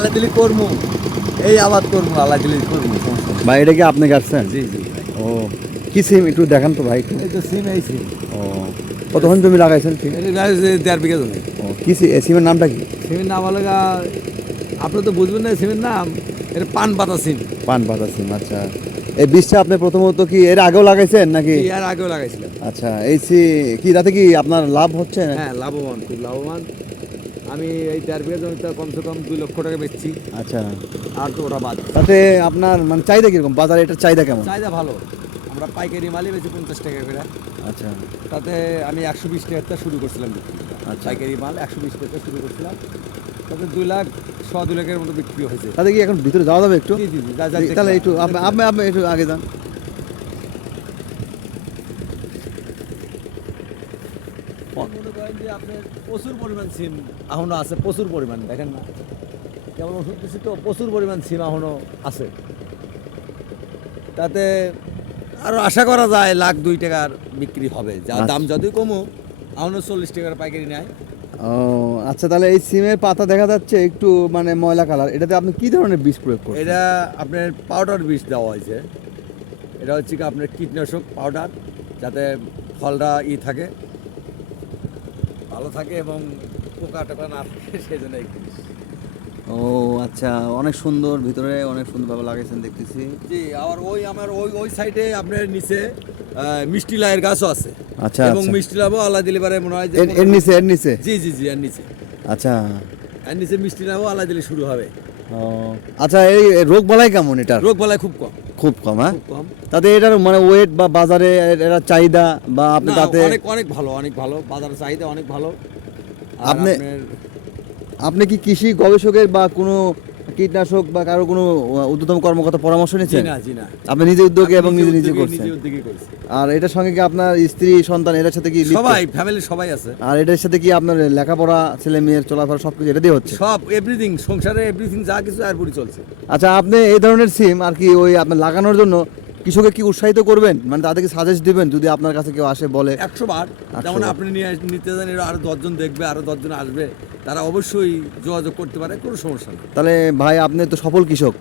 আল্লাহ দিলি করবো, এই আবাদ করবো, আল্লাহ দিলি করবো। ভাই এটা কি আপনি কাটছেন? জি জি। ও কি সিম একটু দেখান তো ভাই একটু। এই তো সিম, এই সিম। ও কতক্ষণ জমি লাগাইছেন সিম? এটা 1.5 বিঘা জমি। ও কি সিমের নামটা কি? সিমের নাম হলো আপনি তো বুঝবেন না সিমের নাম, এটা পান পাতা সিম। পান পাতা সিম, আচ্ছা। এই বীজটা আপনি প্রথমত কি এর আগেও লাগাইছেন নাকি? এর আগেও লাগাইছিলাম। আচ্ছা, এই কি তাতে কি আপনার লাভ হচ্ছে? হ্যাঁ, লাভবান, খুব লাভবান। আমি এই 1.5 বিঘা জমিতে কমসে কম 2 লক্ষ টাকা বেচছি। আচ্ছা, আর তো ওরা বাদ। তাতে আপনার মানে চাহিদা কিরকম, বাজারে এটার চাহিদা কেমন? চাহিদা ভালো। আমরা পাইকারি মালই বেচি 50 টাকা করে। আচ্ছা তাতে আমি 120 টাকা শুরু করছিলাম বিক্রি। আচ্ছা। পাইকারি মাল 120 টাকা শুরু করছিলাম, তাতে 2 লাখ 2 লাখের মতো বিক্রি হয়েছে। তাতে কি এখন ভিতরে যাওয়া যাবে একটু? জি জি জি, তাহলে একটু আপনি একটু আগে যান। মনে করেন যে আপনার প্রচুর পরিমাণ সিম এখনো আছে, প্রচুর পরিমাণ, দেখেন না যেমন ওষুধ দিচ্ছি, তো প্রচুর পরিমাণ সিম এখনো আছে। তাতে আরো আশা করা যায় 1.2 লাখ টাকার বিক্রি হবে। যা দাম যতই কমো, এখনো 40 টাকার পাইকারি নেয়। ও আচ্ছা, তাহলে এই সিমের পাতা দেখা যাচ্ছে একটু মানে ময়লা কালার, এটাতে আপনি কি ধরনের বীজ প্রয়োগ করছেন? এটা আপনার পাউডার বীজ দেওয়া হয়েছে। এটা হচ্ছে কি আপনার কীটনাশক পাউডার, যাতে ফলটা থাকে, ভালো থাকে এবং পোকা টোকা না থাকে, সেই জন্য এই বীজ। ও আচ্ছা, অনেক সুন্দর, ভিতরে অনেক সুন্দরভাবে লাগাইছেন দেখতেছি। জি, আর আমার ওই সাইডে আপনার নিচে মিষ্টি লাইয়ের গাছও আছে। আচ্ছা এবং আচ্ছা। মিষ্টি লাভও আল্লাহ দিলে পারে মনে হয় যে এর নিচে এর নিচে? জি জি জি, এর নিচে। আচ্ছা। এর নিচে মিষ্টি লাভও আল্লাহ দিলে শুরু হবে। ও আচ্ছা, এই রোগ বালাই কেমন এটার? রোগ বালাই খুব কম। খুব কম, হ্যাঁ? খুব কম। তাতে এটার মানে ওয়েট বা বাজারে এরা চাহিদা বা আপনি না, তাতে অনেক অনেক ভালো, অনেক ভালো, বাজার চাহিদা অনেক ভালো। আর আপনি আপনার আপনি কি কৃষি গবেষকের বা কোনো কীটনাশক বা কারো কোনো ঊর্ধ্বতন কর্মকর্তা পরামর্শ জি নিয়েছেন? না জি না, আপনি নিজে উদ্যোগে এবং আমি নিজে করছেন? নিজে উদ্যোগী করছি। আর এটার সঙ্গে কি আপনার স্ত্রী সন্তান এটার সাথে কি লিপ্ত? সবাই, ফ্যামিলির সবাই আছে। আর এটার সাথে কি আপনার লেখাপড়া, ছেলে মেয়ের চলাফেরা সবকিছু এটা দিয়ে হচ্ছে? সব এভরিথিং, সংসারে এভরিথিং যা কিছু আর পুরি চলছে। আচ্ছা, আপনি এই ধরনের সিম আর কি ওই আপনার লাগানোর জন্য কৃষককে কি উৎসাহিত করবেন, মানে তাদেরকে সাজেস্ট দিবেন যদি আপনার কাছে কেউ আসে বলে? 100 বার। 100 যেমন বার। আপনি নিতে যান, আরো 10 জন দেখবে, আরো 10 জন আসবে, তারা অবশ্যই যোগাযোগ করতে পারে, কোনো সমস্যা নেই। তাহলে ভাই আপনি তো সফল কৃষক।